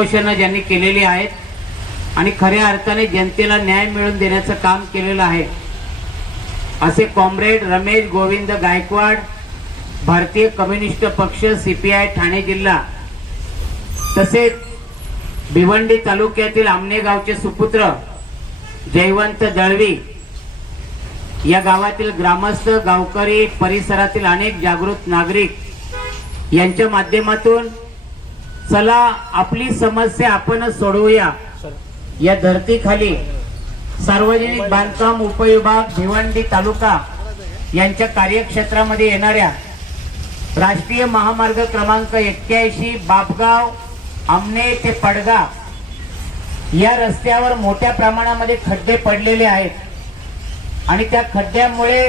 उपोषण ज्यांनी केलेली आहेत आणि खऱ्या अर्थाने जनतेला न्याय मिळवून देण्याचं काम केलेलं आहे असे कॉम्रेड रमेश गोविंद गायकवाड, भारतीय कम्युनिस्ट पक्ष सीपीआय ठाणे जिल्हा, तसेच भिवंडी तालुक्यातील आमने गावचे सुपुत्र जयवंत दळवी या गावातील ग्रामस्थ, गावकरी, परिसरातील अनेक जागृत नागरिक यांच्या माध्यमातून चला आपली समस्या आपण सोडवूया या धरतीखाली सार्वजनिक बांधकाम उपविभाग भिवंडी तालुका यांच्या कार्यक्षेत्रामध्ये येणाऱ्या राष्ट्रीय महामार्ग क्रमांक 81 बापगाव आमने ते पडगाव या रस्त्यावर मोठ्या प्रमाणामध्ये खड्डे पडलेले आहेत आणि त्या खड्ड्यामुळे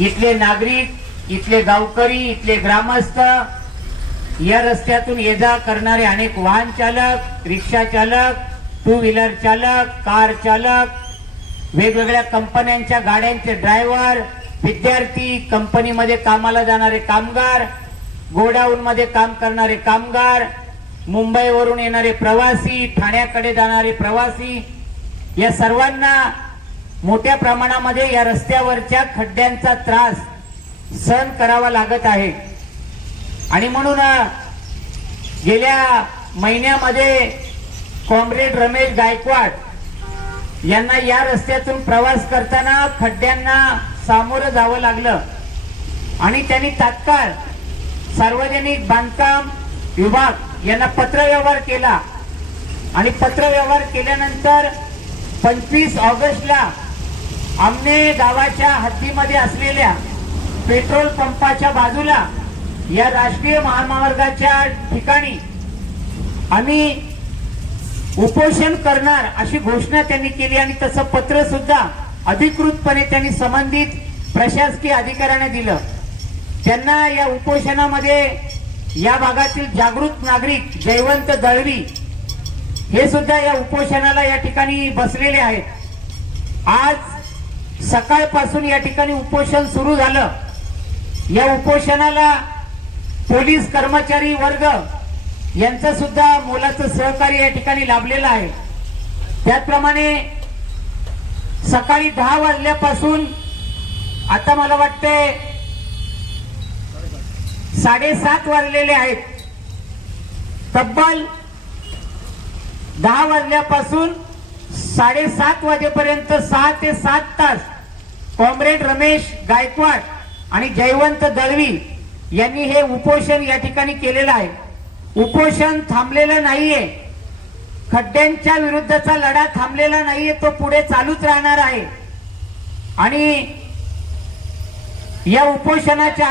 इथले नागरिक, इथले गावकरी, इथले ग्रामस्थ, या रस्त्यातून ये जा करणारे अनेक वाहन चालक, रिक्षा चालक, टू व्हीलर चालक, कार चालक, वेगवेगळ्या कंपन्यांच्या गाड्यांचे ड्रायव्हर, विद्यार्थी, कंपनीमध्ये कामाला जाणारे कामगार, गोडाऊन मध्ये काम करणारे कामगार, मुंबईवरून येणारे प्रवासी, ठाण्याकडे जाणारे प्रवासी, या सर्वांना मोठ्या प्रमाणामध्ये या रस्त्यावरच्या खड्ड्यांचा त्रास सहन करावा लागत आहे। आणि म्हणून गेल्या महिन्यामध्ये कॉम्रेड रमेश गायकवाड यांना या रस्त्यातून प्रवास करताना खड्ड्यांना सामोरं जावं लागलं आणि त्यांनी तात्काळ सार्वजनिक बांधकाम विभाग यांना पत्रव्यवहार केला आणि पत्रव्यवहार केल्यानंतर 25 ऑगस्टला आमने गावाच्या हद्दीमध्ये असलेल्या पेट्रोल पंपाच्या बाजूला या राष्ट्रीय महामार्गाच्या ठिकाणी आम्ही उपोषण करणार अशी घोषणा त्यांनी केली आणि तसं पत्र सुद्धा अधिकृतपणे त्यांनी संबंधित प्रशासकीय अधिकाऱ्यांना दिलं। त्यांना या उपोषणामध्ये या भागातील जागृत नागरिक जयवंत दळवी हे सुद्धा या उपोषणाला या ठिकाणी बसलेले आहेत। आज सकाळपासून या ठिकाणी उपोषण सुरू झालं। या उपोषणाला पोलीस कर्मचारी वर्ग यांचं सुद्धा मोलाचं सहकार्य या ठिकाणी लाभलेलं आहे। त्याचप्रमाणे सकाळी 10 वाजल्यापासून आता मला वाटते 7:30 वाजलेले आहेत। तब्बल 10 वाजल्यापासून 7:30 वाजेपर्यंत 6 ते 7 तास कॉम्रेड रमेश गायकवाड आणि जयवंत दळवी यांनी हे उपोषण या ठिकाणी केलेलं आहे। उपोषण थांबलेलं नाहीये, खड्ड्यांच्या विरुद्धचा लढा थांबलेला नाहीये, तो पुढे चालूच राहणार आहे। आणि या उपोषणाच्या